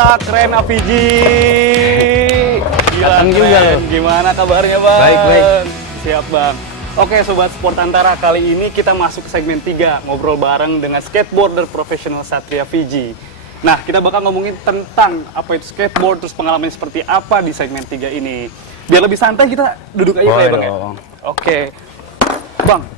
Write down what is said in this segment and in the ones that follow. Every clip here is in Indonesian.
Gila, keren Aviji. Gila juga keren. Gimana kabarnya Bang? Baik, baik. Siap Bang. Oke Sobat Sport Antara, kali ini kita masuk ke segmen 3, ngobrol bareng dengan skateboarder profesional Satria Fiji. Nah, kita bakal ngomongin tentang apa itu skateboard, terus pengalamannya seperti apa di segmen 3 ini. Biar lebih santai kita duduk aja ya Bang ya? Oke. Bang,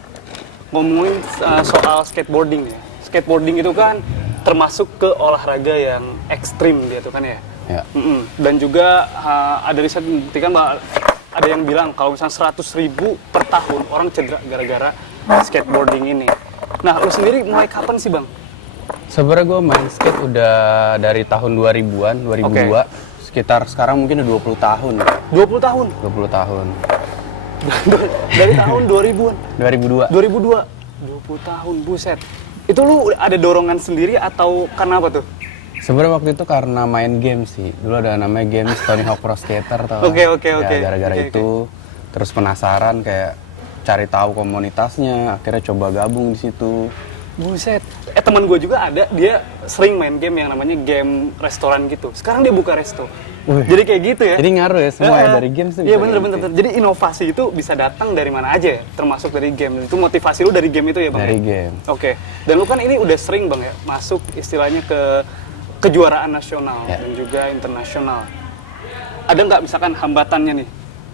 ngomongin soal skateboarding ya. Skateboarding itu kan termasuk ke olahraga yang ekstrim dia tuh kan ya. Ya. Dan juga ada riset membuktikan bahwa ada yang bilang kalau misalnya 100.000 per tahun orang cedera gara-gara skateboarding ini. Nah, lu sendiri mulai kapan sih Bang? Sebenarnya gue main skate udah dari tahun 2000-an, 2002. Sekitar sekarang mungkin udah 20 tahun. 20 tahun? 20 tahun. Dari tahun 2000-an? 2002. 2002? 20 tahun, buset. Itu lu ada dorongan sendiri atau karena apa tuh? Sebenarnya waktu itu karena main game sih. Dulu ada namanya game Tony Hawk Pro Skater tau. Oke. Gara-gara itu terus penasaran kayak cari tahu komunitasnya, akhirnya coba gabung di situ. Buset. Teman gue juga ada, dia sering main game yang namanya game restoran gitu. Sekarang dia buka resto. Jadi kayak gitu ya. Jadi ngaruh ya semua ya dari game sih. Iya bener. Jadi inovasi itu bisa datang dari mana aja ya, termasuk dari game. Itu motivasi lu dari game itu ya Bang? Dari game. Oke. Dan lu kan ini udah sering Bang ya, masuk istilahnya ke kejuaraan nasional dan juga internasional. Ada nggak misalkan hambatannya nih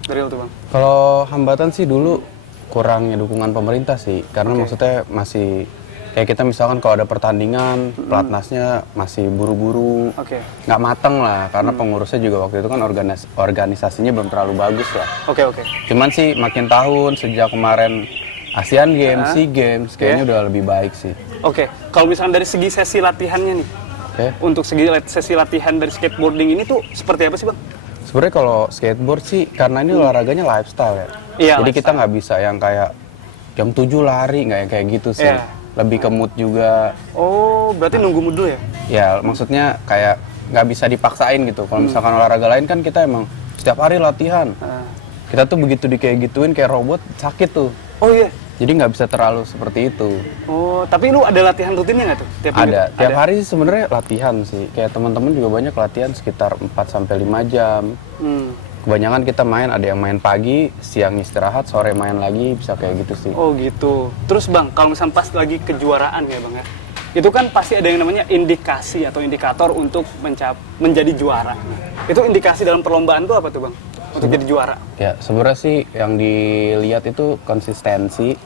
dari lu tuh Bang? Kalau hambatan sih dulu kurangnya dukungan pemerintah sih, karena maksudnya masih kayak kita misalkan kalau ada pertandingan, pelatnasnya masih buru-buru, nggak mateng lah, karena pengurusnya juga waktu itu kan organisasinya belum terlalu bagus lah. Oke. Cuman sih makin tahun sejak kemarin Asian Games, SEA Games, kayaknya udah lebih baik sih. Oke, kalau misalnya dari segi sesi latihannya nih, untuk sesi latihan dari skateboarding ini tuh seperti apa sih Bang? Sebenarnya kalau skateboard sih, karena ini olahraganya lifestyle ya. Iya, jadi kita nggak bisa yang kayak jam 7 lari, nggak yang kayak gitu sih. Iya. Lebih ke mood juga. Oh, berarti nunggu mood dulu ya? Ya, maksudnya kayak nggak bisa dipaksain gitu. Kalau misalkan olahraga lain kan kita emang setiap hari latihan. Kita tuh begitu kayak gituin kayak robot, sakit tuh. Oh iya? Jadi nggak bisa terlalu seperti itu. Oh, tapi lu ada latihan rutinnya nggak tuh? Tiap hari sih sebenarnya latihan sih. Kayak teman-teman juga banyak latihan sekitar 4-5 jam. Kebanyakan kita main, ada yang main pagi, siang istirahat, sore main lagi, bisa kayak gitu sih. Oh gitu. Terus Bang, kalau misalnya pas lagi kejuaraan ya Bang ya, itu kan pasti ada yang namanya indikasi atau indikator untuk menjadi juara. Itu indikasi dalam perlombaan tuh apa tuh Bang? Untuk jadi juara? Ya, sebenarnya sih yang dilihat itu konsistensi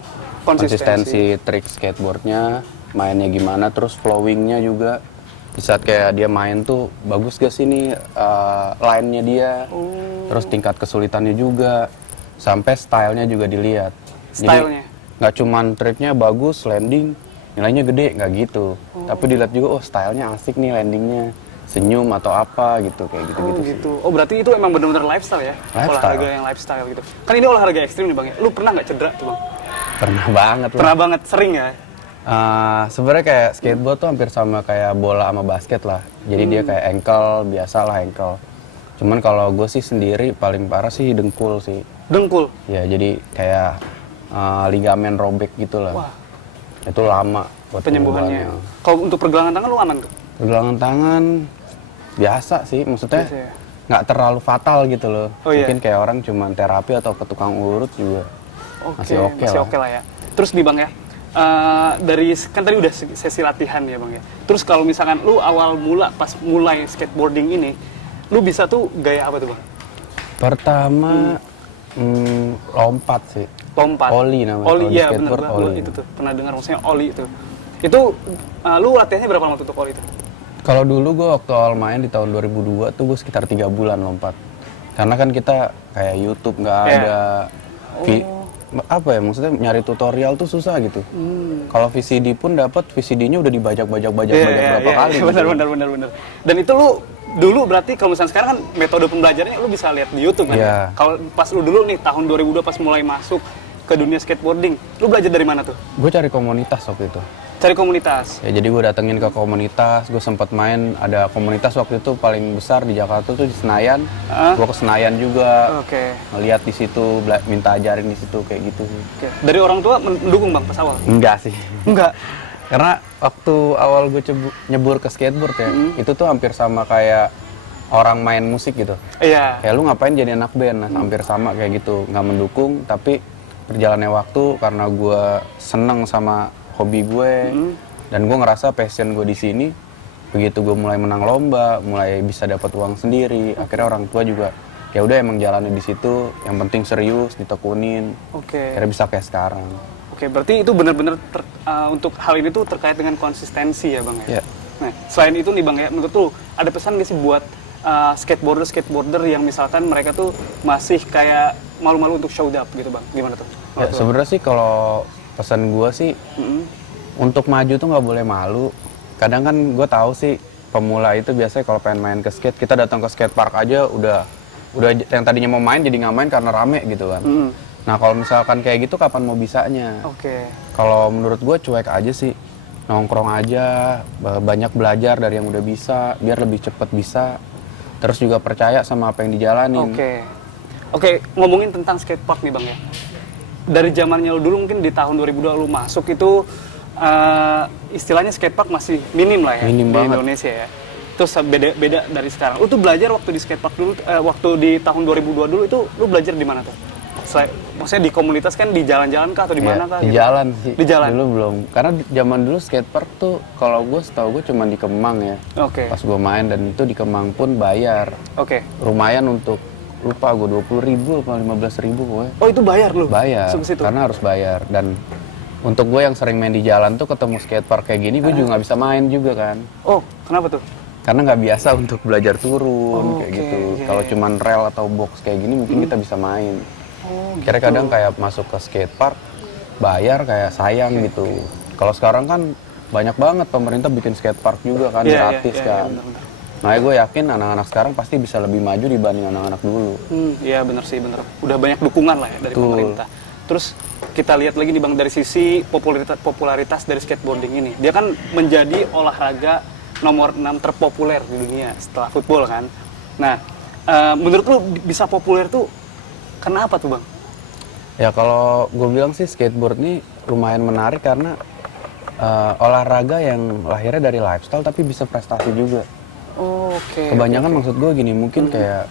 trik skateboardnya, mainnya gimana, terus flowingnya juga. Di saat kayak dia main tuh bagus gak sih nih line-nya dia, terus tingkat kesulitannya juga, sampai stylenya juga dilihat. Stylenya? Jadi nggak cuman triknya bagus, landing, nilainya gede, nggak gitu. Tapi dilihat juga, stylenya asik nih landingnya, senyum atau apa gitu, kayak gitu-gitu sih. Oh berarti itu emang bener-bener lifestyle ya? Olahraga yang lifestyle gitu. Kan ini olahraga ekstrim nih Bang ya, lu pernah nggak cedera tuh Bang? Pernah banget lah. Pernah banget, sering ya? Sebenarnya kayak skateboard tuh hampir sama kayak bola sama basket lah. Jadi dia kayak ankle, biasa lah ankle. Cuman kalau gue sih sendiri paling parah sih dengkul sih. Dengkul? Ya jadi kayak ligamen robek gitu lah. Wah. Itu lama buat penyembuhannya. Kalau untuk pergelangan tangan lu aman tuh? Pergelangan tangan biasa sih, maksudnya nggak terlalu fatal gitu loh. Mungkin kayak orang cuman terapi atau ke tukang urut juga masih oke lah ya. Terus nih Bang ya, dari kan tadi udah sesi latihan ya Bang ya. Terus kalau misalkan lu awal mula pas mulai skateboarding ini, lu bisa tuh gaya apa tuh Bang? Pertama lompat sih. Lompat. Ollie namanya. Ollie iya benar. Itu tuh pernah dengar maksudnya ollie itu. Itu lu latihannya berapa lama tuh ollie itu? Kalau dulu gue waktu awal main di tahun 2002 tuh gue sekitar 3 bulan lompat. Karena kan kita kayak YouTube nggak ada apa ya, maksudnya nyari tutorial tuh susah gitu. Kalau VCD pun dapat, VCD-nya udah dibajak-bajak berapa kali. Bener. Dan itu lu dulu berarti kalau misalnya sekarang kan metode pembelajarannya lu bisa lihat di YouTube kan? Kalau pas lu dulu nih tahun 2002 pas mulai masuk ke dunia skateboarding, lu belajar dari mana tuh? Gue cari komunitas waktu itu. Cari komunitas? Ya jadi gue datengin ke komunitas, gue sempat main, ada komunitas waktu itu paling besar di Jakarta tuh di Senayan. Gue ke Senayan juga, ngeliat di situ, minta ajarin di situ kayak gitu. Dari orang tua mendukung Bang pas awal? Enggak sih. Enggak? Karena waktu awal gue nyebur ke skateboard ya, itu tuh hampir sama kayak orang main musik gitu. Iya. Kayak lu ngapain jadi anak band, nah hampir sama kayak gitu. Nggak mendukung, tapi berjalannya waktu karena gue seneng sama hobi gue, dan gue ngerasa passion gue di sini. Begitu gue mulai menang lomba, mulai bisa dapat uang sendiri, akhirnya orang tua juga ya udah emang jalannya di situ. Yang penting serius, ditekunin. Oke. Akhirnya bisa kayak sekarang. Oke, berarti itu benar-benar untuk hal ini tuh terkait dengan konsistensi ya Bang ya? Iya. Nah, selain itu nih Bang ya, menurut lu ada pesan nggak sih buat skateboarder yang misalkan mereka tuh masih kayak malu-malu untuk show up gitu Bang? Gimana tuh? Ya, sebenarnya sih kalau pesan gue sih, untuk maju tuh nggak boleh malu. Kadang kan gue tahu sih, pemula itu biasanya kalau pengen main ke skate, kita datang ke skate park aja udah yang tadinya mau main jadi nggak main karena rame gitu kan. Nah kalau misalkan kayak gitu kapan mau bisanya? Oke. Kalau menurut gue cuek aja sih, nongkrong aja, banyak belajar dari yang udah bisa, biar lebih cepet bisa. Terus juga percaya sama apa yang dijalanin. Oke, ngomongin tentang skatepark nih Bang ya. Dari zamannya lu dulu mungkin di tahun 2002 lu masuk itu istilahnya skatepark masih minim lah ya Minim di banget. Indonesia ya. Terus beda dari sekarang. Lu tuh belajar waktu di skatepark dulu, waktu di tahun 2002 dulu itu lu belajar di mana tuh? Maksudnya di komunitas kan di jalan-jalan kah atau di mana kah? Di gitu? jalan sih. Di jalan? Dulu belum. Karena zaman dulu skatepark tuh, kalau gue setahu gue cuma di Kemang ya. Oke. Pas gue main, dan itu di Kemang pun bayar. Oke. Lumayan untuk, lupa gue 20.000 atau 15.000 pokoknya. Oh itu bayar lu? Bayar, Masuk ke situ? karena harus bayar. Dan untuk gue yang sering main di jalan tuh ketemu skatepark kayak gini, gue juga nggak bisa main juga kan. Oh, kenapa tuh? Karena nggak biasa untuk belajar turun, kayak oke, gitu. iya, Kalau iya. cuman rel atau box kayak gini mungkin kita bisa main. Oh, Kira kadang kayak masuk ke skatepark, bayar kayak sayang gitu. Kalau sekarang kan banyak banget pemerintah bikin skatepark juga kan, Iya, gratis iya, kan. benar-benar. Nah gue yakin anak-anak sekarang pasti bisa lebih maju dibanding anak-anak dulu. Iya bener sih, bener. Udah banyak dukungan lah ya dari Betul. pemerintah. Terus kita lihat lagi nih Bang, dari sisi popularitas dari skateboarding ini. Dia kan menjadi olahraga nomor 6 terpopuler di dunia setelah football kan. Nah, menurut lu bisa populer tuh kenapa tuh Bang? Ya kalau gue bilang sih skateboard ini lumayan menarik karena olahraga yang lahirnya dari lifestyle tapi bisa prestasi juga. Oke. Kebanyakan maksud gue gini, mungkin kayak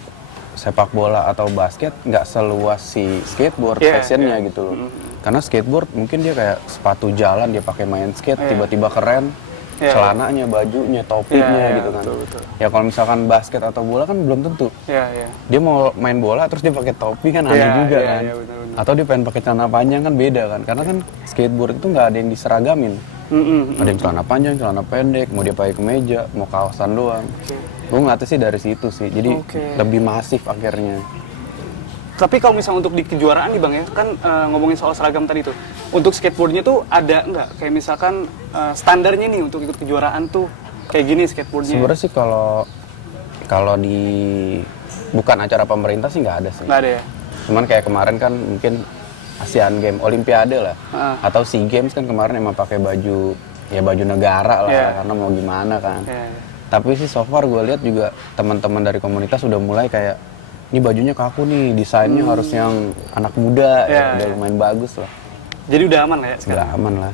sepak bola atau basket nggak seluas si skateboard fashionnya gitu loh. Karena skateboard mungkin dia kayak sepatu jalan, dia pakai main skate, tiba-tiba keren, celananya, bajunya, topinya gitu kan. Betul. Ya kalau misalkan basket atau bola kan belum tentu. Iya. Dia mau main bola terus dia pakai topi kan aneh juga kan. Iya, benar. Atau dia pengen pakai celana panjang kan beda kan. Karena kan skateboard itu nggak ada yang diseragamin. Ada yang celana panjang, celana pendek, mau dia pakai kemeja, mau kaosan doang. Gue ngeliatnya sih dari situ sih, jadi lebih masif akhirnya. Tapi kalau misalnya untuk di kejuaraan nih Bang ya, kan ngomongin soal seragam tadi tuh. Untuk skateboardnya tuh ada nggak? Kayak misalkan standarnya nih untuk ikut kejuaraan tuh kayak gini skateboardnya. Sebenarnya sih kalau di bukan acara pemerintah sih nggak ada sih. Nggak ada ya? Cuman kayak kemarin kan mungkin Asian Games, Olimpiade lah, atau SEA Games kan kemarin emang pakai baju negara lah, karena mau gimana kan. Tapi sih so far gue lihat juga teman-teman dari komunitas udah mulai kayak, ini bajunya ke aku nih, desainnya harus yang anak muda, udah lumayan bagus lah. Jadi udah aman lah ya sekarang? Udah aman lah.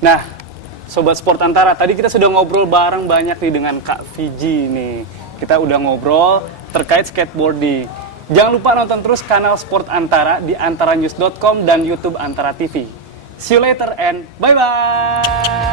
Nah, Sobat Sport Antara, tadi kita sudah ngobrol bareng banyak nih dengan Kak Fiji nih. Kita udah ngobrol terkait skateboarding. Jangan lupa nonton terus kanal Sport Antara di antaranews.com dan YouTube Antara TV. See you later and bye-bye!